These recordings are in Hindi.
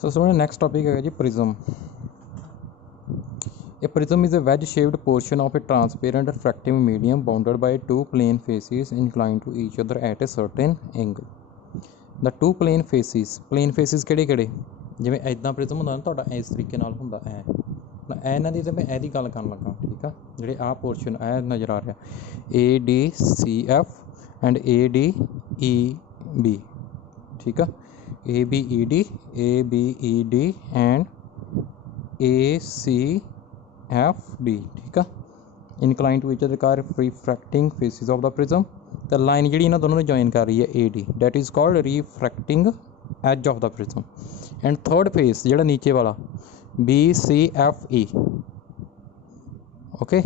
सो स्टूडेंट नेक्स्ट टॉपिक है जी prism. A prism is a wedge-shaped portion of a transparent refractive medium bounded by two plane faces inclined to each other at a certain angle. The two plane faces ਕਿਹੜੇ ਜਿਵੇਂ ਇੱਦਾਂ ਪ੍ਰਿਜ਼ਮ ਹੁੰਦਾ ਨਾ ਤੁਹਾਡਾ ਇਸ ਤਰੀਕੇ ਨਾਲ ਹੁੰਦਾ ਐ ਨਾ ਇਹਨਾਂ ਦੀ ਤਾਂ ਮੈਂ ਇਹਦੀ ਗੱਲ ਕਰਨ ਲੱਗਾ ਠੀਕ ਆ। ਜਿਹੜੇ ਆਹ ਪੋਰਸ਼ਨ ਇਹ ਨਜ਼ਰ ਆ ਰਿਹਾ ADCF ਐਂਡ ADEB ठीक है ABED and ACFD ठीक है inclined to each other car refracting faces of the prism। तो लाइन जी इन्होंने दोनों ज्वाइन कर रही है AD that is called refracting edge of the prism। and third face जो नीचे वाला BCFE okay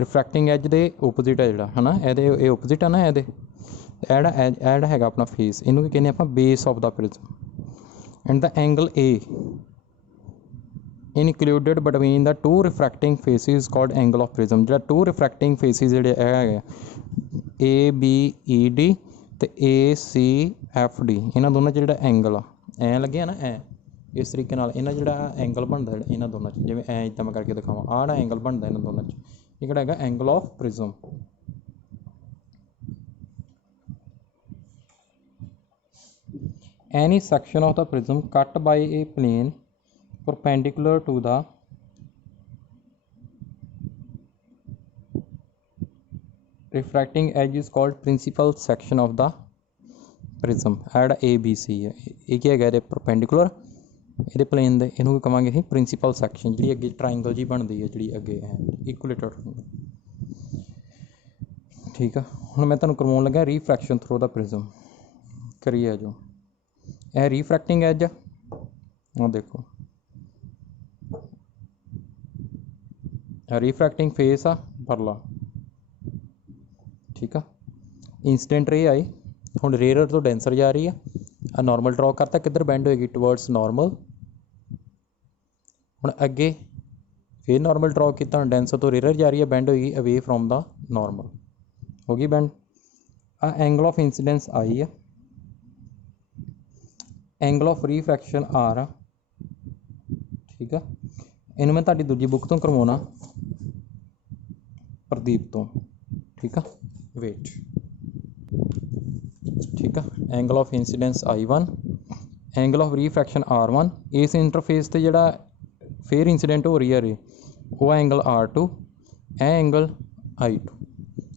refracting edge the opposite है जोड़ा है ना ये ओपोजिट है ना ये एड है अपना फेस इनू कहने आप base of the prism and the angle A included between the two refracting faces called angle of prism. जो टू रिफ्रैक्टिंग फेसिस जोड़े है ABED तो ACFD इन्होंने दोनों जो एंगल ऐ लगे ना ऐ इस तरीके इन्हें जो एंगल बनता है इन्होंने दोनों जिमें ऐ इतना मैं करके दिखावा आड़ा एंगल बनता इन्होंने दोनों ये है angle of prism. Any section of the prism cut by a plane perpendicular to the refracting edge is called principal section of the prism। एड ABC है ये क्या है परपेंडिकुलर ये प्लेन दे इनू कहांगे असीं प्रिंसीपल सैक्शन जी अगे ट्राइंगल जी बनती है जी अगे है इक्वलेटर ठीक है। हुण मैं तुहानूं करवाउण लगा रिफ्रैक्शन थ्रू द प्रिज्म करिए जो यह रिफ्रैक्टिंग एज आ देखो रिफ्रैक्टिंग फेस आ परला ठीक है। इंसिडेंट रे आई हुण रेयर तो डेंसर जा रही है आ नॉर्मल ड्रॉ करता किधर बैंड होएगी टुवर्ड्स नॉर्मल। हुण अगे फिर नॉर्मल ड्रॉ किया डेंसर तो रेयर जा रही है बैंड होएगी अवे फ्रॉम द नॉर्मल होगी बैंड। आ एंगल ऑफ इंसिडेंस आई है एंगल ऑफ रिफ्रैक्शन आर आ ठीक है। इनू मैं ताड़ी दूजी बुक तो करवाना प्रदीप तो ठीक है वेट ठीक है। Angle of incidence I1 angle of refraction R1 इस इंटरफेस से जोड़ा फिर इंसीडेंट हो रही है रे वो एंगल R2 एंगल I2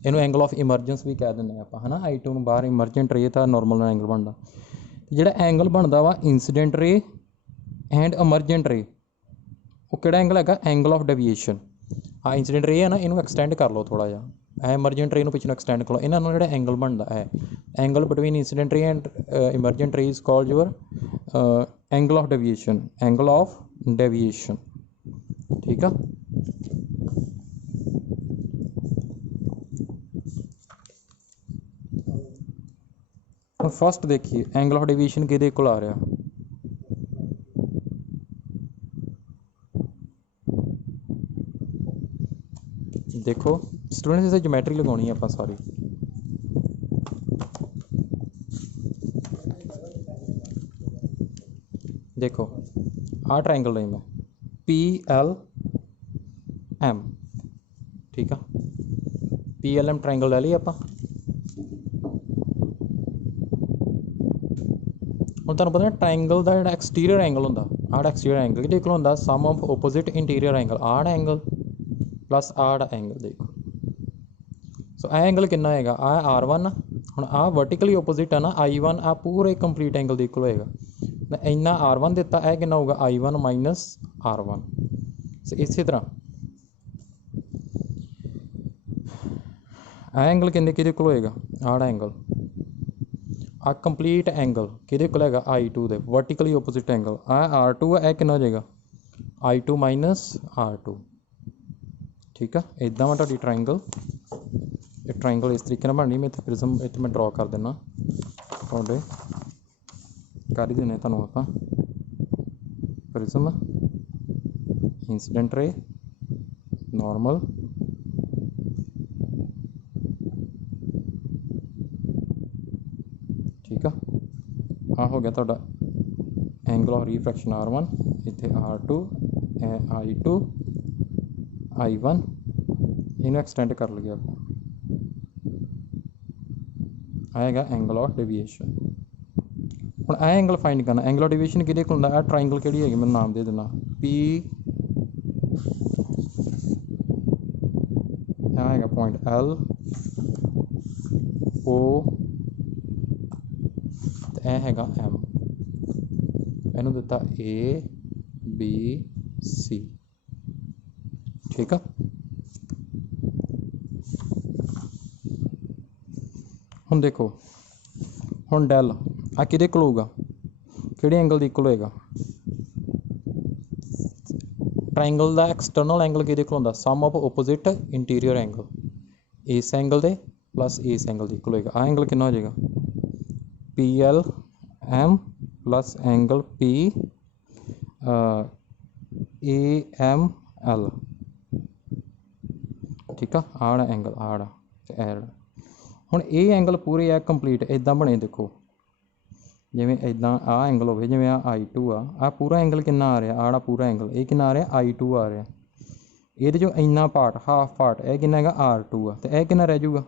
इनू एंगल ऑफ इमरजेंस भी कह दें आप है ना I2 में बाहर इमरजेंट रे तो नॉर्मल एंगल बनता जोड़ा एंगल बनता वा इंसीडेंट रे एंड एमरजेंट रे वो किहड़ा एंगल है एंगल ऑफ डेविएशन। हाँ इंसीडेंट रे है ना इनू एक्सटेंड कर लो थोड़ा जहा एमरजेंट रे पिछले एक्सटेंड करो इन्होंने जो एंगल बनता है एंगल बिटवीन इंसीडेंट रे and emergent ray is called your angle of deviation ठीक है। फर्स्ट देखिए एंगल ऑफ डेविएशन किहदे कोल आ रहा देखो स्टूडेंट्स इसे ज्योमेट्री लगानी है आप सारी देखो आ ट्रायंगल नहीं मैं PLM ठीक है PLM ट्रायंगल ले लिया आप ਹੁਣ ਤੁਹਾਨੂੰ ਪਤਾ ट्रायंगल का जो एक्सटीरियर एंगल होंदा आड़ा एक्सटीरियर एंगल किहदे कोल होंदा सम ऑफ ओपोजिट इंटीरियर एंगल आड़ एंगल प्लस आड़ एंगल देखो सो आ एंगल कितना होएगा आ R1 हुण आ वर्टिकली ओपोजिट है ना I1 आ पूरे कंप्लीट एंगल दे इक्वल होएगा इन्ना R1 दिता है कितना होगा I1 माइनस R1। सो इसी तरह आ एंगल किहदे कोल होएगा आड़ा एंगल आ कंप्लीट एंगल किहदे कोल हैगा I2 दे वर्टिकली ओपोजिट एंगल आ R2 है कितना हो जाएगा I2 माइनस R2 ठीक है। इदा मैं तुहाडी ट्रायंगल इस तरीके बननी मैं प्रिज्म इत्थे मैं ड्रॉ कर देना तुहाडे कर ही देने तुहानूं आपां प्रिज्म इंसीडेंट रे नॉर्मल ठीक है। हाँ हो गया तुहाडा एंगल ऑफ रिफ्रैक्शन R1 इत्थे R2 I2 I1 इन्हूं एक्सटेंड कर लईए आपां आएगा एंगल ऑफ डेविएशन। हुण ए एंगल फाइंड करना एंगल ऑफ डेविएशन किहदे कोल हुंदा ट्राइंगल किहड़ी हैगी मैं नाम दे देना P आएगा पॉइंट L O ते ए हैगा M इन्हूं दिता A B C ठीक है। हुण देखो हुण डेल आ किहदे कोल होऊगा किहड़े एंगल दी इक्वल होएगा ट्राइंगल दा एक्सटर्नल एंगल किहदे कोल हुंदा sum of opposite interior angle इस एंगल दे प्लस इस एंगल दी इक्वल होएगा आ एंगल कितना हो जाएगा PLM प्लस एंगल PAML ठीक है आड़ा एंगल आड़ा एड हुण ये एंगल पूरे आ कंप्लीट इदां बने देखो जिवें इदां आ एंगल होवे जिवें I2 आ पूरा एंगल कितना आ रहा आड़ा पूरा एंगल ये कितना आ रहा I2 आ रहा ये जो इन्ना पार्ट हाफ पार्ट यह कितना है R2 तो यह कितना रह जाऊगा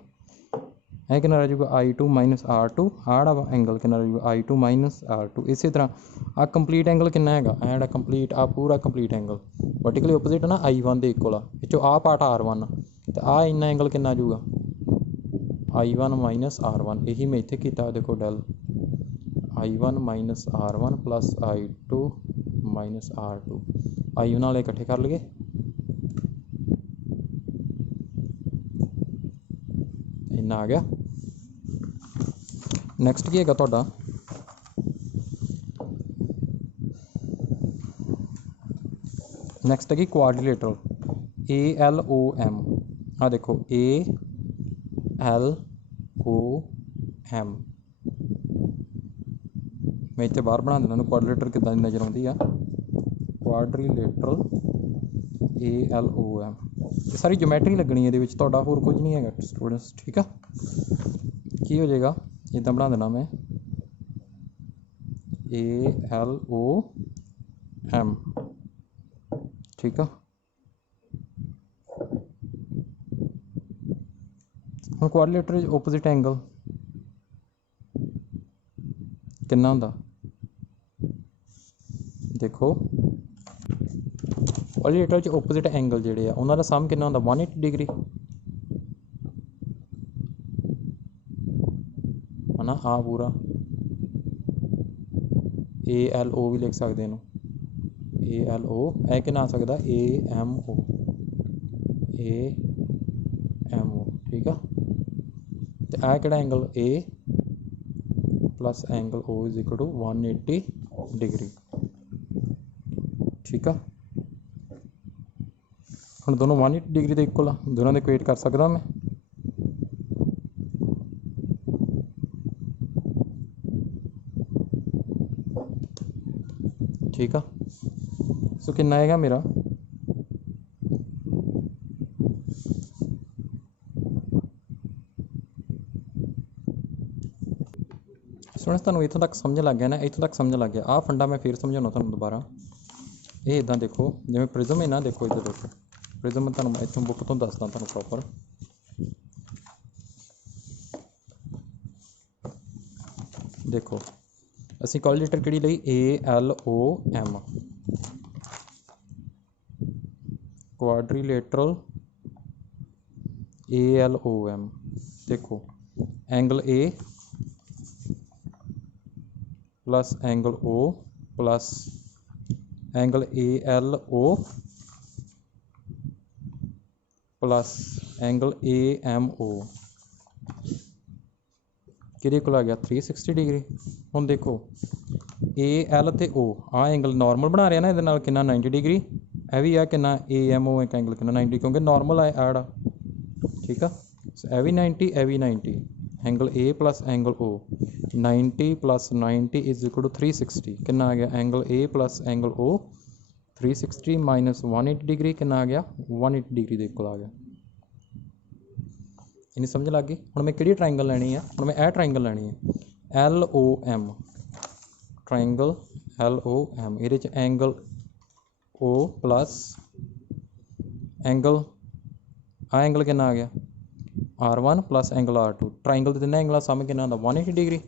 यह कितना रह जाऊगा I2 माइनस R2 आड़ा एंगल कितना रह जाऊगा I2 माइनस R2 इसी तरह आ कंप्लीट एंगल कितना है एंड कंप्लीट आ पूरा कंप्लीट एंगल वर्टिकली ओपोजिट ना I1 के इक्वल आ पार्ट R1 तो आ इन्ना एंगल कितना आ जाऊगा I1 माइनस R1 यही मैं इत्थे कीता देखो del I1 minus R1 plus I2 minus R2 I1 वाले इकट्ठे कर लिए इन्ना आ गया। नैक्सट की है तुहाडा नैक्सट है कि क्वाड्रिलेटरल ALOM आ देखो ALOM मैं इतने बाहर बना देना क्वाड्रिलेटर कितना नज़र आती है क्वाड्रिलेटरल ALOM सारी जोमैट्री लगनी है होर कुछ नहीं है स्टूडेंट्स ठीक है। की हो जाएगा इदा बना देना मैं ALOM ठीक है। हम क्वाड्रिलेटर ओपोजिट एंगल कितना होंदा देखो क्वाड्रिलेटर ओपोजिट एंगल जिहड़े आ उन्हां दा सम कितना होंदा 180 डिग्री है ना आ पूरा ALO भी लिख सकते हैं ALO ए कितना आ सकता AMO ठीक है। तो आ किहड़ा angle A plus angle O is equal to 180 degree ठीक है। हम दोनों 180 डिग्री के इक्वल दोनों के इक्वेट कर सकता मैं ठीक है। सो कितना आएगा मेरा स्टूडेंट्स तुहानूं इत्थों तक समझ लग गया ना इत्थों तक समझ लग गया आ फंडा मैं फिर समझाना तुहानूं दोबारा ये इदां देखो जिवें प्रिज्म है ना देखो इधर देखो प्रिज्म मैं तुहानूं इत्थों बुक तो दसदा तुहानूं प्रॉपर देखो असीं क्वाड्रिलेटर किहड़ी लई ALOM क्वाड्रिलेटरल ALOM देखो angle A plus angle O plus angle ALO plus angle AMO किहदे कोल आ गया 360 डिग्री। हुण देखो AL ते O आ एंगल नॉर्मल बना रहा ना इहदे नाल कितना 90 डिग्री यह भी आ कितना AMO एक एंगल कितना 90 क्योंकि नॉर्मल है आड़ा ठीक है। यह भी 90 यह भी 90 angle A plus angle O 90 plus 90 is equal to 360 कितना आ गया angle A plus angle O 360 minus 180 degree कितना आ गया 180 डिग्री के इक्वल आ गया। इन्नी समझ लग गई। हुण मैं किहड़ी ट्राइंगल लैनी है हुण मैं यह ट्राइंगल लैनी है LOM ट्राइंगल LOM ये एंगल O प्लस एंगल आ एंगल कितना आ गया R1 plus angle R2 triangle के तिना एंगलों सम कितना आंदा 180 डिग्री।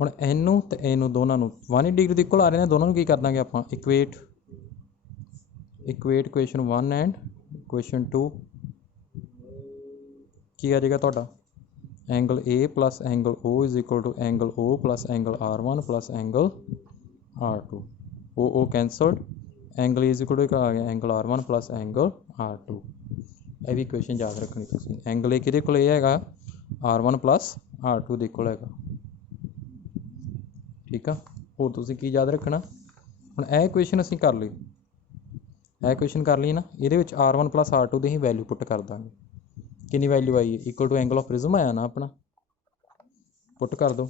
ਹੁਣ ਇਹਨੂੰ ਤੇ ਇਹਨੂੰ ਦੋਨਾਂ ਨੂੰ 180 डिग्री ਦੇ ਇਕੁਅਲ ਆ ਰਹੇ ਨੇ ਦੋਨਾਂ ਨੂੰ ਕੀ ਕਰ ਦਾਂਗੇ ਆਪਾਂ ਇਕੁਏਟ ਇਕੁਏਸ਼ਨ 1 ਐਂਡ ਇਕੁਏਸ਼ਨ 2 ਕੀ ਆ ਜਾਏਗਾ ਤੁਹਾਡਾ angle A plus angle O is equal to angle O plus angle R1 plus angle R2 O cancelled angle is equal to आ गया angle R1 plus angle R2 ये भी इक्वेशन याद रखनी तुसीं एंगल A किहदे कोल हैगा R1 प्लस R2 दे कोल हैगा ठीक है। होर तुसीं की याद रखना हुण ਇਹ इक्वेशन असीं कर ਲਈ ਇਹ इक्वेशन कर ਲਈ ना ਇਹਦੇ ਵਿੱਚ R1 प्लस R2 ਦੀ ही वैल्यू पुट कर ਦਾਂਗੇ कितनी वैल्यू आई है equal to angle of prism आया ना अपना पुट कर दो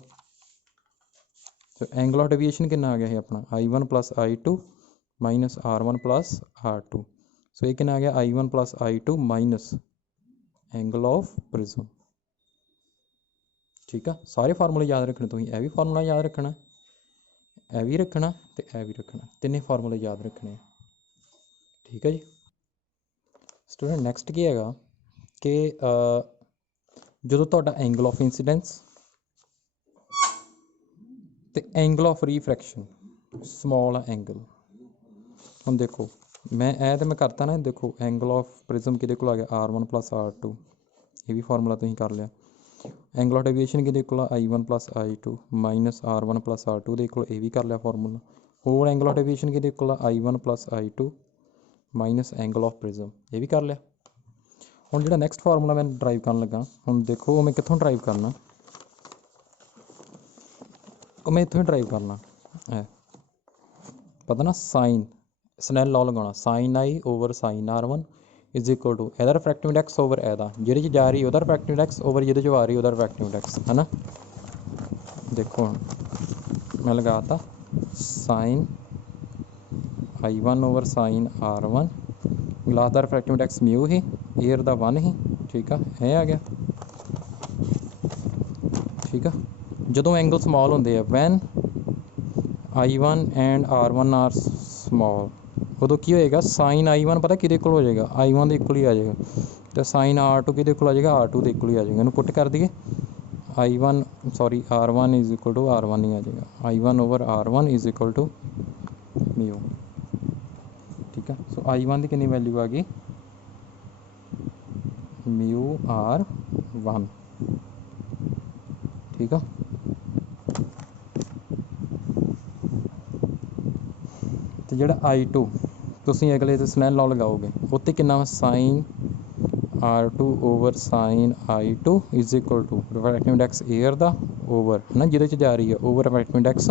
तो एंगल ऑफ डेविएशन कितना आ गया है अपना I1 plus I2 minus R1 plus R2 सो ये कितना आ गया I1 plus I2 minus angle of prism ठीक है। सारे फार्मूले याद रखने तुसीं यह भी फार्मूला याद रखना यह भी रखना तो यह भी रखना तिने फार्मूले याद रखने ठीक है जी। स्टूडेंट नैक्सट की है कि जो तुहाडा एंगल ऑफ इंसीडेंस तो angle of refraction small angle हम देखो मैं तो मैं करता ना देखो एंगल ऑफ प्रिज्म किहदे कोल आ गया R1 प्लस R2 ये भी फार्मूला तुसीं कर लिया एंगल ऑफ डेविएशन किहदे कोल I1 plus I2 minus R1 plus R2 दे कोल ये भी कर लिया फार्मूला होर एंगल ऑफ डेविएशन किहदे कोल I1 plus I2 minus angle of prism ये भी कर लिया। ਹੁਣ ਜਿਹੜਾ ਨੈਕਸਟ ਫਾਰਮੂਲਾ ਮੈਂ ਡਰਾਈਵ ਕਰਨ ਲੱਗਾ ਹੁਣ ਦੇਖੋ ਮੈਂ ਕਿੱਥੋਂ ਡਰਾਈਵ ਕਰਨਾ ਉਹ ਮੈਂ ਇੱਥੋਂ ਹੀ ਡਰਾਈਵ ਕਰਨਾ ਹੈ ਪਤਾ ਨਾ ਸਾਈਨ ਸਨੈਲ ਲਾਅ ਲਗਾਉਣਾ sine I over sine R1 is equal to ਇਹਦਾ ਰਿਫਰੈਕਟਿਵ ਇੰਡੈਕਸ ਓਵਰ ਇਹਦਾ ਜਿਹਦੇ 'ਚ ਜਾ ਰਹੀ ਉਹਦਾ ਰਿਫਰੈਕਟਿਵ ਇੰਡੈਕਸ ਓਵਰ ਜਿਹਦੇ 'ਚ ਆ ਰਹੀ ਉਹਦਾ ਰਿਫਰੈਕਟਿਵ ਇੰਡੈਕਸ ਹੈ ਨਾ। ਦੇਖੋ ਹੁਣ ਮੈਂ ਲਗਾਤਾ sine I1 over sine R1 glass का रिफ्रैक्टिव इंडैक्स म्यू ही एयर का 1 ही ठीक है यह आ गया ठीक है। जो एंगल स्मॉल होंगे when I1 and R1 are small उदों की होएगा साइन I1 पता कि हो जाएगा I1 के इक्वल ही आ जाएगा तो साइन R2 कि आ जाएगा R2 के इक्वल ही आ जाएगा इन्हू पुट कर दिए R1 is equal to R1 ही आ जाएगा I1 over R1 is equal to mu ठीक है। सो I1 की कितनी वैल्यू आ गई म्यू R1 ठीक है। तो जोड़ा I2 तुसीं अगले तो स्नैल लॉ लगाओगे उत्ते कितना sine R2 over sine I2 is equal to refractive index air का ओवर है ना जिहदे जा रही है ओवर रिफ्रैक्टिव इंडैक्स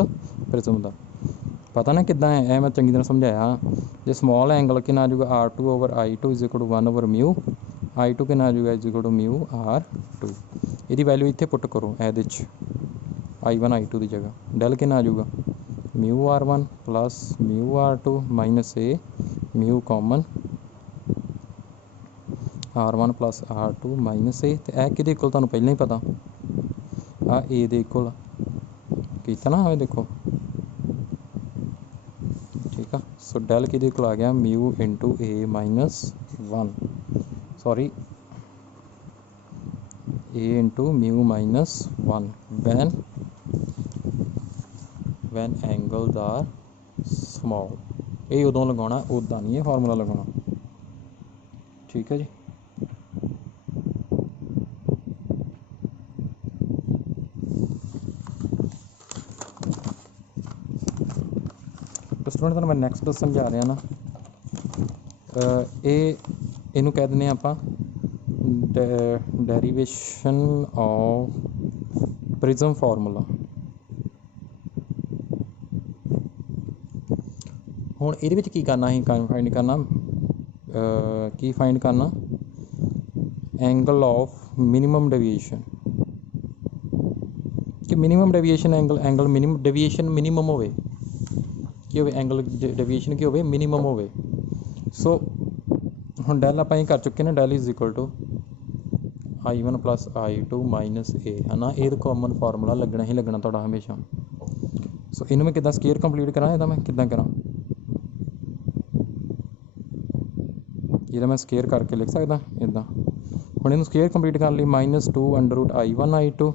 प्रिज्म का पता ना कितना है मैं चंगी तरह समझाया जो स्मॉल एंगल कि आ जाऊगा R2 over I2 is equal to 1 over mu I2 कि आ जाऊगा is equal to mu R2 ये वैल्यू इतने पुट करो ये I1 I2 की जगह डेल कि आ जाऊगा mu R1 plus mu R2 minus A mu common R1 plus R2 minus A तो यह कि इक्वल तुहानूं पहले ही पता आ ए दे इक्वल किया ना हमें देखो ठीक है। सो डेल कि आ गया mu into A minus 1 sorry A into mu minus 1 when angles are small ये उदों लगाना उदा नहीं है फार्मूला लगाना ठीक है जी। स्टूडेंट तुहानूं मैं नैक्सट समझा रहा ना इनू कह दें आप डेरीवेशन ऑफ प्रिज्म फार्मूला हुण इहदे विच की करना ही फाइंड करना की फाइंड करना एंगल ऑफ मिनिमम डेविएशन कि minimum deviation angle minimum deviation minimum होवे की होवे एंगल डेविएशन की होवे मिनिमम होवे। सो हुण डेल आपां ये कर चुके ना del is equal to I1 plus I2 minus A है ना, ये तो कॉमन फार्मूला लगना ही लगना थोड़ा हमेशा। सो इनू मैं कितना स्केयर कंप्लीट करा, ये मैं कितना करा, ये मैं स्केयर करके लिख सकदा इदा। हुण इनू स्केयर कंप्लीट कर ली, -2√I1 I2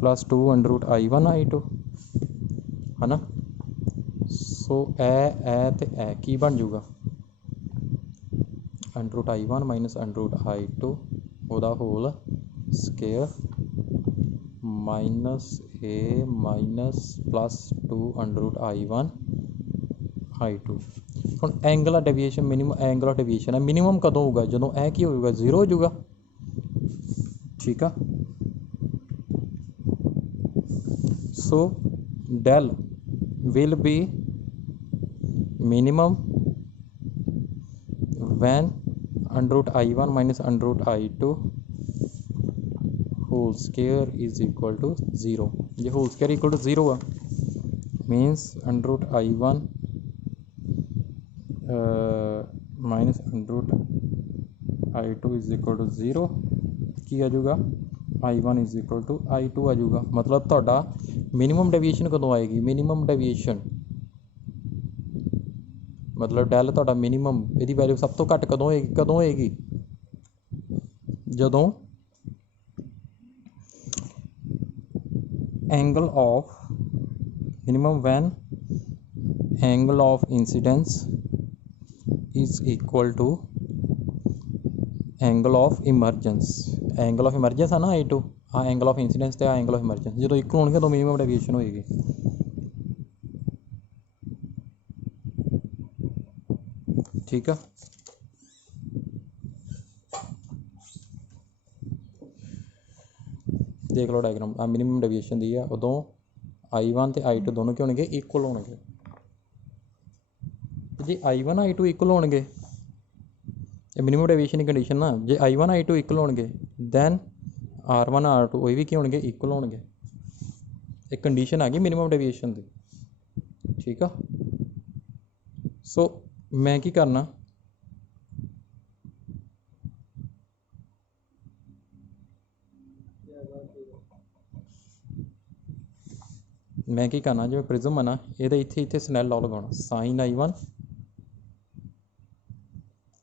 plus 2√I1 I2 है ना। सो ए ते ए की बन जूगा, √I1 माइनस √I2 ਉਹਦਾ होल स्केयर माइनस ए माइनस प्लस 2√I1 I2। ਹੁਣ angle of deviation minimum angle of deviation है, मिनिमम कदों होगा, ਜਦੋਂ ਇਹ ਕੀ ਹੋਊਗਾ, 0 ਹੋ ਜਾਊਗਾ। ठीक है, so del will be minimum when √I1 minus √I2 whole square is equal to 0। ये whole square equal to 0 है, means √I1 minus √I2 is equal to 0 की आ जाऊगा, I1 is equal to I2 आ जाऊगा। मतलब ਤੁਹਾਡਾ मिनिमम डेविएशन कदों आएगी, मिनिमम डेविएशन मतलब डेल ਤੁਹਾਡਾ मिनिमम ਇਹਦੀ वैल्यू सब तो घट कदों होएगी, ਜਦੋਂ angle of minimum when angle of incidence is equal to angle of emergence. Angle of emergence है ना I2, हाँ एंगल ऑफ इंसिडेंस तो एंगल ऑफ इमरजेंस जो इक्वल होने तो मिनिमम डेविएशन होएगी। ठीक है, देख लो डायग्राम, आ मिनिमम डेविएशन दी है, उदों I1 तो I2 दोनों क्या होंगे, इक्वल होंगे। जे I1 I2 इक्वल होंगे, ये मिनिमम डेविएशन की कंडीशन ना, जे I1 I2 इक्वल होंगे दैन R1 R2 वो भी क्या होंगे, इक्वल होंगे। एक कंडीशन आ गई मिनिमम डेविएशन की। ठीक है, सो मैं की करना, मैं की करना जिवें प्रिज्म है ना, ये इत्थे स्नैल लॉ लगाना, sine I1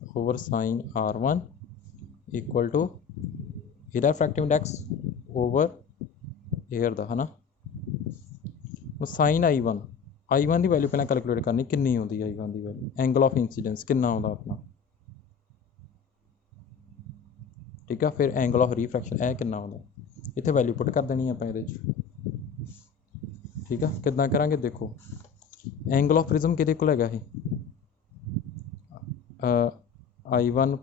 over sine R1 equal to refractive index over air दा है ना। साइन I1 की वैल्यू पहले कैलकुलेट करनी, कितनी आती है I1 की वैल्यू, एंगल ऑफ इंसीडेंस कितना आता अपना। ठीक है, फिर एंगल ऑफ रिफ्रैक्शन है कितना आता, इत्थे वैल्यू पुट कर देनी आप ये। ठीक है, कितना करांगे, देखो एंगल ऑफ प्रिज्म किहदे कोल हैगा I1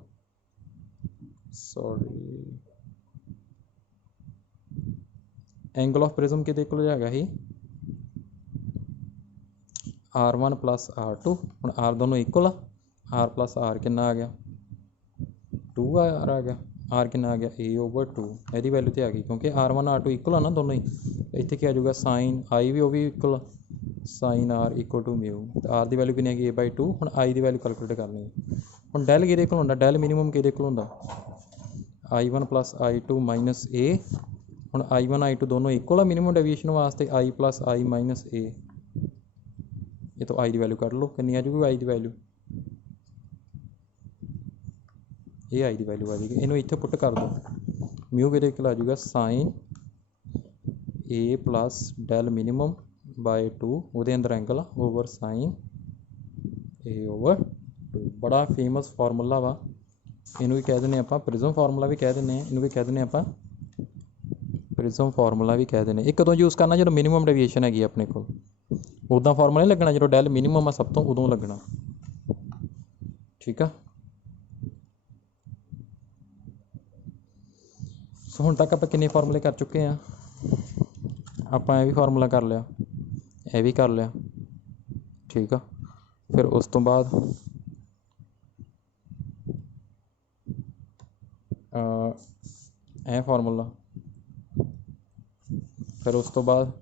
sorry angle of prism किहदे कोल हैगा R1 प्लस R2। हुण R दोनों इक्वल आ, R प्लस R कितना आ गया, 2 R आ गया, R कितना आ गया, A ओवर 2। यदि वैल्यू तो आ गई क्योंकि R1 R2 इक्वल है ना दोनों ही। इतने क्या आ जाऊगा, साइन I भी वो भी equal, sine R equal to mu. तो R की वैल्यू कितनी है, A/2। हुण I की वैल्यू कैलकुलेट करनी है। हुण डेल किहदे कोल हुंदा, डेल मिनिमम किहदे कोल हुंदा, I1 plus I2 minus A। हुण I1 I2 दोनों इक्वल आ मिनिमम डेविएशन वास्ते, I plus I minus A। ये तो I की वैल्यू कढ़ लो, कितनी आ जाऊगी I की वैल्यू, ये I की वैल्यू आ जाएगी। इनू इत्थे पुट कर दो, म्यू किहदे कोल आ जाऊगा, sine A plus del minimum by 2 वो अंदर angle over sine A over 2। बड़ा फेमस फार्मूला वा, इनू भी कह दें आप प्रिज्म फार्मूला भी कह दें, इनू भी कह दें आप प्रिज्म फार्मूला भी कह दें। एक कदों यूज़ करना जो मिनिमम डेविएशन हैगी अपने को, उदा फार्मूला नहीं लगना, जो डेल मिनिमम आ सब तो उदों लगना। ठीक है, सो हुण तक आप किन्ने फार्मूले कर चुके हैं, आप भी फार्मूला कर लिया, यह भी कर लिया। ठीक है, फिर उस तो बाद फार्मूला, फिर उस तो बाद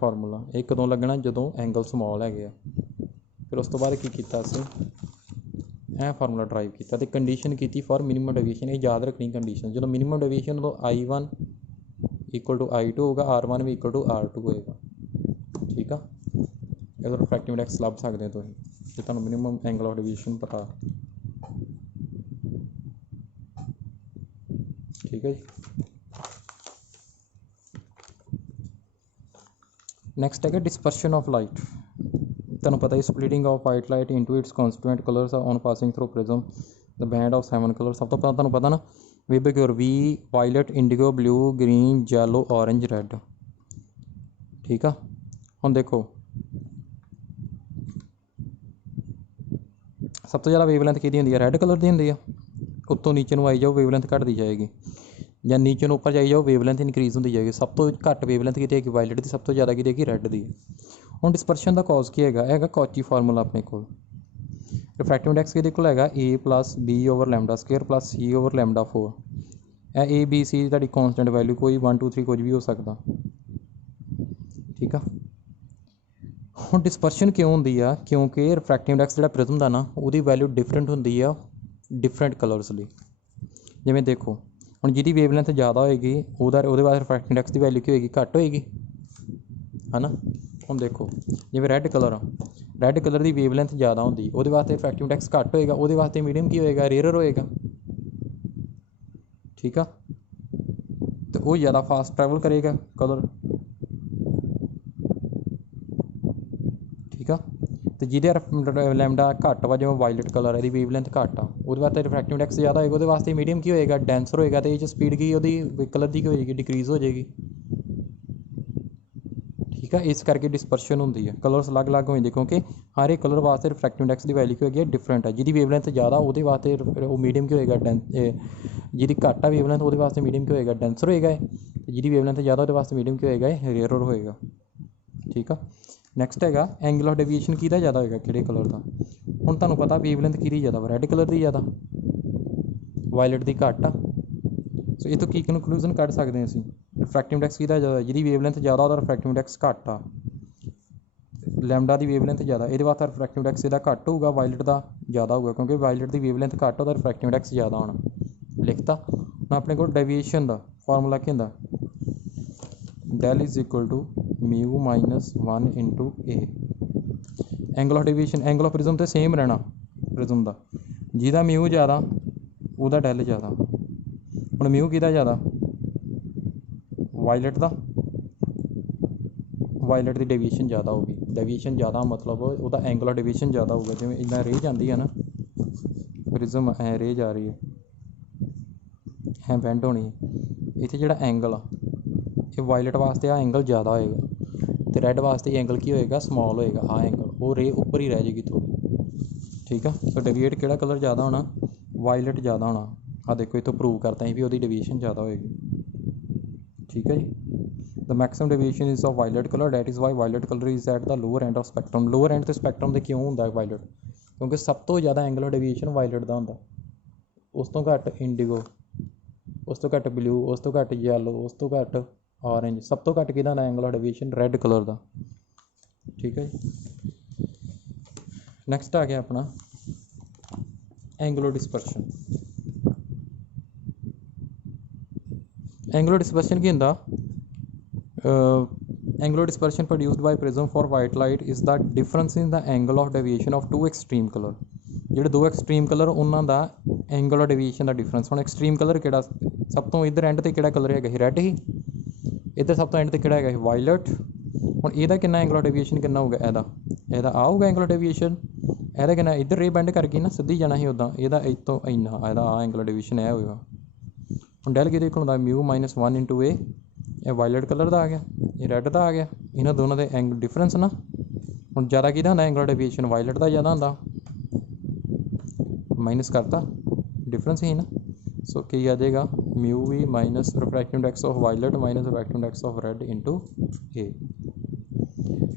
फार्मूला, ये कदों लगना, जदों एंगल समॉल है। फिर उस तो बाद की किया, ਇਹ ਫਾਰਮੂਲਾ ਡਰਾਈਵ ਕੀਤਾ ਤੇ ਕੰਡੀਸ਼ਨ ਕੀਤੀ ਫॉर ਮਿਨੀਮਮ ਡੇਵੀਏਸ਼ਨ। ਇਹ ਯਾਦ ਰੱਖਣੀ ਕੰਡੀਸ਼ਨ, ਜਦੋਂ ਮਿਨੀਮਮ ਡੇਵੀਏਸ਼ਨ ਉਦੋਂ I1 ਇਕੁਅਲ ਟੂ I2 ਹੋਊਗਾ, R1 we equal to R2 ਹੋਏਗਾ। ਠੀਕ ਆ, ਇਹਦਾ ਰਿਫਰੈਕਟਿਵ ਇੰਡੈਕਸ ਲੱਭ ਸਕਦੇ ਹੋ ਤੁਸੀਂ ਜੇ ਤੁਹਾਨੂੰ ਮਿਨੀਮਮ ਐਂਗਲ ਆਫ ਡੇਵੀਏਸ਼ਨ ਪਤਾ। ਠੀਕ ਹੈ ਜੀ। ਨੈਕਸਟ ਹੈਗਾ ਡਿਸਪਰਸ਼ਨ ਆਫ ਲਾਈਟ। ਤੁਹਾਨੂੰ ਪਤਾ ਹੀ splitting of white light into its constituent colours on passing through prism the band of 7 colour. ਸਭ ਤੋਂ ਪਹਿਲਾਂ ਤੁਹਾਨੂੰ ਪਤਾ ਨਾ ਵਿਬਗਿਓਰ ਵੀ violet, indigo, blue, green, yellow, orange, red. ਠੀਕ ਆ, ਹੁਣ ਦੇਖੋ ਸਭ ਤੋਂ ਜ਼ਿਆਦਾ ਵੇਵਲੈਂਥ ਕਿਹਦੀ ਹੁੰਦੀ ਹੈ? ਰੈੱਡ ਕਲਰ ਦੀ ਹੁੰਦੀ ਆ। ਉੱਤੋਂ ਨੀਚੇ ਨੂੰ ਆਈ ਜਾਓ ਵੇਵਲੈਂਥ ਘਟਦੀ ਜਾਏਗੀ, ਜਾਂ ਨੀਚੇ ਨੂੰ ਉੱਪਰ ਜਾਈ ਜਾਓ ਵੇਵਲੈਂਥ ਇਨਕਰੀਜ਼ ਹੁੰਦੀ ਜਾਏਗੀ। ਸਭ ਤੋਂ ਘੱਟ ਵੇਵਲੈਂਥ ਕਿਹਦੀ ਹੈਗੀ? ਵਾਇਲਟ ਦੀ। ਸਭ ਤੋਂ ਜ਼ਿਆਦਾ ਕਿਹਦੀ ਹੈਗੀ? ਰੈੱਡ ਦੀ। ਹੁਣ ਡਿਸਪਰਸ਼ਨ ਦਾ ਕੌਜ਼ ਕੀ ਹੈਗਾ? ਹੈਗਾ ਕੌਚੀ ਫਾਰਮੂਲਾ ਆਪਣੇ ਕੋਲ। ਰਿਫਰੈਕਟਿਵ ਇੰਡੈਕਸ ਕਿਹਦੇ ਕੋਲ ਹੈਗਾ? A + B/λ² + C/λ4। ਇਹ A B C ਤੁਹਾਡੀ ਕੌਨਸਟੈਂਟ ਵੈਲਿਊ ਕੋਈ 1 2 3 ਕੁਝ ਵੀ ਹੋ ਸਕਦਾ। ਠੀਕ ਆ, ਹੁਣ ਡਿਸਪਰਸ਼ਨ ਕਿਉਂ ਹੁੰਦੀ ਆ? ਕਿਉਂਕਿ ਰਿਫਰੈਕਟਿਵ ਇੰਡੈਕਸ ਜਿਹੜਾ ਪ੍ਰਿਜ਼ਮ ਦਾ ਨਾ ਉਹਦੀ ਵੈਲਿਊ ਡਿਫਰੈਂਟ ਹੁੰਦੀ ਆ ਡਿਫਰੈਂਟ ਕਲਰਸ ਲਈ। ਜਿਵੇਂ ਦੇਖੋ ਹੁਣ ਜਿਹਦੀ ਵੇਵਲੈਂਥ ਜ਼ਿਆਦਾ ਹੋਏਗੀ ਉਹਦੇ ਬਾਅਦ ਰਿਫਰੈਕਟਿਵ ਇੰਡੈਕਸ ਦੀ ਵੈਲਿਊ ਕੀ ਹੋਏਗੀ? ਘੱਟ ਹੋਏਗੀ, ਹੈ ਨਾ। ਹੁਣ ਦੇਖੋ ਜਿਵੇਂ ਰੈੱਡ ਕਲਰ ਆ, ਰੈੱਡ ਕਲਰ ਦੀ ਵੇਵਲੈਂਥ ਜ਼ਿਆਦਾ ਹੁੰਦੀ, ਉਹਦੇ ਵਾਸਤੇ ਰਿਫਰੈਕਟਿਵ ਇੰਡੈਕਸ ਘੱਟ ਹੋਏਗਾ, ਉਹਦੇ ਵਾਸਤੇ ਮੀਡੀਅਮ ਕੀ ਹੋਏਗਾ? ਰੇਅਰਰ ਹੋਏਗਾ। ਠੀਕ ਆ, ਅਤੇ ਉਹ ਜ਼ਿਆਦਾ ਫਾਸਟ ਟਰੈਵਲ ਕਰੇਗਾ ਕਲਰ। ਠੀਕ ਆ, ਅਤੇ ਜਿਹਦੇ ਲੈਮਡਾ ਘੱਟ ਵਾ, ਜਿਵੇਂ ਵਾਇਲਟ ਕਲਰ ਇਹਦੀ ਵੇਵਲੈਂਥ ਘੱਟ ਆ, ਉਹਦੇ ਵਾਸਤੇ ਰਿਫਰੈਕਟਿਵ ਇੰਡੈਕਸ ਜ਼ਿਆਦਾ ਹੋਏਗਾ, ਉਹਦੇ ਵਾਸਤੇ ਮੀਡੀਅਮ ਕੀ ਹੋਏਗਾ? ਡੈਂਸਰ ਹੋਏਗਾ। ਅਤੇ ਇਹ 'ਚ ਸਪੀਡ ਕੀ ਉਹਦੀ ਕਲਰ ਦੀ ਕੀ ਹੋ ਜਾਏਗੀ? ਡਿਕਰੀਜ਼ ਹੋ ਜਾਏਗੀ। ਠੀਕ ਆ, ਇਸ ਕਰਕੇ ਡਿਸਪਰਸ਼ਨ ਹੁੰਦੀ ਹੈ, ਕਲਰਸ ਅਲੱਗ-ਅਲੱਗ ਹੋ ਜਾਂਦੇ, ਕਿਉਂਕਿ ਹਰ ਇੱਕ ਕਲਰ ਵਾਸਤੇ ਰਿਫਰੈਕਟਿਵ ਇੰਡੈਕਸ ਦੀ ਵੈਲਿਊ ਕੀ ਹੋਏਗੀ? ਡਿਫਰੈਂਟ ਹੈ। ਜਿਹਦੀ ਵੇਵਲੈਂਥ ਜ਼ਿਆਦਾ ਉਹਦੇ ਵਾਸਤੇ ਉਹ ਮੀਡੀਅਮ ਕੀ ਹੋਏਗਾ? ਜਿਹਦੀ ਘੱਟ ਆ ਵੇਵਲੈਂਥ ਉਹਦੇ ਵਾਸਤੇ ਮੀਡੀਅਮ ਕੀ ਹੋਏਗਾ? ਡੈਂਸਰ ਹੋਏਗਾ। ਅਤੇ ਜਿਹਦੀ ਵੇਵਲੈਂਥ ਜ਼ਿਆਦਾ ਉਹਦੇ ਵਾਸਤੇ ਮੀਡੀਅਮ ਕੀ ਹੋਏਗਾ? ਰੇਅਰਰ ਹੋਏਗਾ। ਠੀਕ ਆ, ਨੈਕਸਟ ਹੈਗਾ ਐਂਗਲ ਆਫ ਡੇਵੀਏਸ਼ਨ ਕਿਹਦਾ ਜ਼ਿਆਦਾ ਹੋਏਗਾ? ਕਿਹੜੇ ਕਲਰ ਦਾ? ਹੁਣ ਤੁਹਾਨੂੰ ਪਤਾ ਵੇਵਲੈਂਥ ਕਿਹਦੀ ਜ਼ਿਆਦਾ ਵਾ? ਰੈੱਡ ਕਲਰ ਦੀ ਜ਼ਿਆਦਾ, ਵਾਇਲਟ ਦੀ ਘੱਟ ਆ। ਸੋ ਇਹ ਤੋਂ ਕੀ ਕਨਕਲੂਜਨ ਕੱਢ ਸਕਦੇ ਹਾਂ ਅਸੀਂ? ਰਿਫਰੈਕਟਿਵ ਇੰਡੈਕਸ ਕਿਹਦਾ ਜ਼ਿਆਦਾ? ਜਿਹਦੀ ਵੇਵਲੈਂਥ ਜ਼ਿਆਦਾ ਉਹਦਾ ਰਿਫਰੈਕਟਿਵ ਇੰਡੈਕਸ ਘੱਟ ਆ। ਲੈਮਡਾ ਦੀ ਵੇਵਲੈਂਥ ਜ਼ਿਆਦਾ, ਇਹਦੇ ਵਾਸਤੇ ਰਿਫਰੈਕਟਿਵ ਇੰਡੈਕਸ ਇਹਦਾ ਘੱਟ ਹੋਊਗਾ, ਵਾਇਲਟ ਦਾ ਜ਼ਿਆਦਾ ਹੋਊਗਾ, ਕਿਉਂਕਿ ਵਾਇਲਟ ਦੀ ਵੇਵਲੈਂਥ ਘੱਟ ਉਹਦਾ ਰਿਫਰੈਕਟਿਵ ਇੰਡੈਕਸ ਜ਼ਿਆਦਾ ਹੋਣਾ। ਲਿਖਤਾ। ਹੁਣ ਆਪਣੇ ਕੋਲ ਡੇਵੀਏਸ਼ਨ ਦਾ ਫਾਰਮੂਲਾ ਕੀ ਹੁੰਦਾ? del is equal to μ - 1 into A। Angle of deviation, angle of prism ਤਾਂ ਸੇਮ ਰਹਿਣਾ ਪ੍ਰਿਜ਼ਮ ਦਾ, ਜਿਹਦਾ ਮਿਊ ਜ਼ਿਆਦਾ ਉਹਦਾ ਡੈਲ ਜ਼ਿਆਦਾ। ਹੁਣ ਮਿਊ ਕਿਹਦਾ ਜ਼ਿਆਦਾ? ਵਾਇਲਟ ਦਾ। ਵਾਇਲਟ ਦੀ ਡੇਵੀਏਸ਼ਨ ਜ਼ਿਆਦਾ ਹੋਊਗੀ। ਡੇਵੀਏਸ਼ਨ ਜ਼ਿਆਦਾ ਮਤਲਬ ਉਹਦਾ ਐਂਗਲ ਆਫ ਡੇਵੀਏਸ਼ਨ ਜ਼ਿਆਦਾ ਹੋਊਗਾ। ਜਿਵੇਂ ਇੱਦਾਂ ਰੇ ਜਾਂਦੀ ਹੈ ਨਾ, ਪ੍ਰਿਜ਼ਮ ਐ ਰੇ ਜਾ ਰਹੀ ਹੈ, ਐ ਬੈਂਡ ਹੋਣੀ ਹੈ, ਇੱਥੇ ਜਿਹੜਾ ਐਂਗਲ ਆ ਇਹ ਵਾਇਲਟ ਵਾਸਤੇ ਆ ਐਂਗਲ ਜ਼ਿਆਦਾ ਹੋਏਗਾ, ਅਤੇ ਰੈੱਡ ਵਾਸਤੇ ਐਂਗਲ ਕੀ ਹੋਏਗਾ? ਸਮੋਲ ਹੋਏਗਾ। ਆ ਐਂਗਲ ਉਹ ਰੇ ਉੱਪਰ ਹੀ ਰਹਿ ਜਾਏਗੀ ਥੋੜ੍ਹੀ। ਠੀਕ ਆ, ਸੋ ਡੇਵੀਏਟ ਕਿਹੜਾ ਕਲਰ ਜ਼ਿਆਦਾ ਹੋਣਾ? ਵਾਇਲਟ ਜ਼ਿਆਦਾ ਹੋਣਾ। ਆ ਦੇਖੋ ਇੱਥੋਂ ਪ੍ਰੂਵ ਕਰਤਾ ਸੀ ਵੀ ਉਹਦੀ ਡੇਵੀਏਸ਼ਨ ਜ਼ਿਆਦਾ ਹੋਏਗੀ। ਠੀਕ ਹੈ ਜੀ। The maximum deviation is of violet color, that is why violet color is at the lower end of spectrum। lower end ਤੇ spectrum ਦੇ ਕਿਉਂ ਹੁੰਦਾ ਵਾਇਲਟ? ਕਿਉਂਕਿ ਸਭ ਤੋਂ ਜ਼ਿਆਦਾ ਐਂਗਲ ਡੇਵੀਏਸ਼ਨ ਵਾਇਲਟ ਦਾ ਹੁੰਦਾ, ਉਸ ਤੋਂ ਘੱਟ ਇੰਡੀਗੋ, ਉਸ ਤੋਂ ਘੱਟ ਬਲੂ, ਉਸ ਤੋਂ ਘੱਟ ਯੈਲੋ, ਉਸ ਤੋਂ ਘੱਟ ਔਰੇਂਜ। ਸਭ ਤੋਂ ਘੱਟ ਕਿਹਦਾ ਹੁੰਦਾ ਐਂਗਲ ਡੇਵੀਏਸ਼ਨ? ਰੈੱਡ ਕਲਰ ਦਾ। ਠੀਕ ਹੈ ਜੀ। ਨੈਕਸਟ ਆ ਗਿਆ ਆਪਣਾ ਐਂਗਲੋ ਡਿਸਪਰਸ਼ਨ। ਐਂਗਲੋ ਡਿਸਪਰਸ਼ਨ ਕੀ ਹੁੰਦਾ? Angular dispersion produced by prism for white light is the difference in the angle of deviation of two extreme color। ਜਿਹੜੇ ਦੋ ਐਕਸਟਰੀਮ ਕਲਰ ਉਹਨਾਂ ਦਾ ਐਂਗਲ ਆਫ ਡੇਵੀਏਸ਼ਨ ਦਾ ਡਿਫਰੈਂਸ। ਹੁਣ ਐਕਸਟਰੀਮ ਕਲਰ ਕਿਹੜਾ? ਸਭ ਤੋਂ ਇੱਧਰ ਐਂਡ 'ਤੇ ਕਿਹੜਾ ਕਲਰ ਹੈਗਾ ਸੀ? ਰੈੱਡ ਹੀ। ਇੱਧਰ ਸਭ ਤੋਂ ਐਂਡ 'ਤੇ ਕਿਹੜਾ ਹੈਗਾ ਸੀ? ਵਾਇਲਟ। ਹੁਣ ਇਹਦਾ ਕਿੰਨਾ ਐਂਗਲ ਆਫ ਡੇਵੀਏਸ਼ਨ ਕਿੰਨਾ ਹੋਊਗਾ? ਇਹਦਾ ਆਊਗਾ ਐਂਗਲ ਆਫ ਡੇਵੀਏਸ਼ਨ। ਇਹਦਾ ਕਿੰਨਾ? ਇੱਧਰ ਰੇ ਬੈਂਡ ਕਰਕੇ ਨਾ ਸਿੱਧੀ ਜਾਣਾ ਸੀ ਉੱਦਾਂ, ਇਹਦਾ ਇੱਥੋਂ ਇੰਨਾ, ਇਹਦਾ ਆ ਐਂਗਲ ਆਫ ਡੇਵੀਏਸ਼ਨ ਇਹ ਹੋਏਗਾ। ਹੁਣ ਡੈਲ ਕਿਹਦੇ ਕੋਲ ਹੁੰਦਾ? μ - 1 into A। ਇਹ ਵਾਇਲਟ ਕਲਰ ਦਾ ਆ ਗਿਆ, ਇਹ ਰੈੱਡ ਦਾ ਆ ਗਿਆ। ਇਹਨਾਂ ਦੋਨਾਂ ਦੇ ਐਂਗਲ ਡਿਫਰੈਂਸ ਨਾ। ਹੁਣ ਜ਼ਿਆਦਾ ਕਿਹਦਾ ਹੁੰਦਾ ਐਂਗਲ ਡੇਵੀਏਸ਼ਨ? ਵਾਇਲਟ ਦਾ ਜ਼ਿਆਦਾ ਹੁੰਦਾ, ਮਾਈਨਸ ਕਰਤਾ, ਡਿਫਰੈਂਸ ਹੀ ਨਾ। ਸੋ ਕੀ ਆ ਜਾਏਗਾ? Mu V minus refractive index of violet minus refractive index of red into A।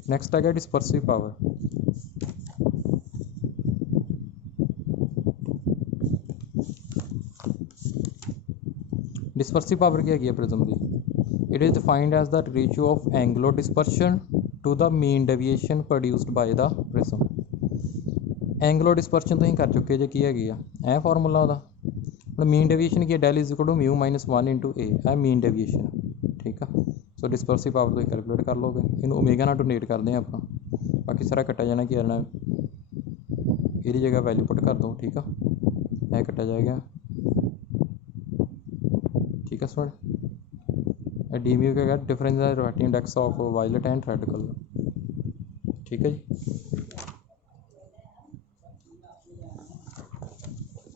Next ਹੈਗਾ ਡਿਸਪਰਸਿਵ ਪਾਵਰ। ਡਿਸਪਰਸਿਵ ਪਾਵਰ ਕੀ ਹੈਗੀ ਹੈ ਪ੍ਰਿਜ਼ਮ ਦੀ? It is defined as the ratio of angular dispersion to the mean deviation produced by the prism। Angular dispersion तुसीं कर चुके जे की हैगी आ फार्मूला ਉਹਦਾ ਹੁਣ मीन डेविएशन की del is equal to mu minus 1 into A mean deviation ठीक है। सो डिस्पर्सिव पावर तुसीं कैलकुलेट कर लोगे इनू ओमेगा नाल डोनेट करते हैं आप बाकी सारा कटा जाना की करना ਇਹਦੀ जगह वैल्यू पुट कर दो ठीक है यह कटा जाएगा ठीक है। सो डी म्यू क्या डिफरेंस है refractive index of violet and red colour ठीक है जी।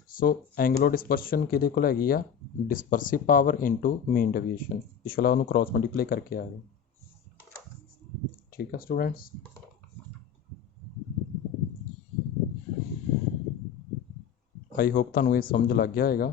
सो एंगलो डिस्पर्शन किहदे कोल हैगी आ dispersive power into mean deviation पिछला उन्होंने क्रॉस मल्टीप्लाई करके आ गए ठीक है स्टूडेंट्स। आई होप तुहानूं ये समझ लग गया होएगा।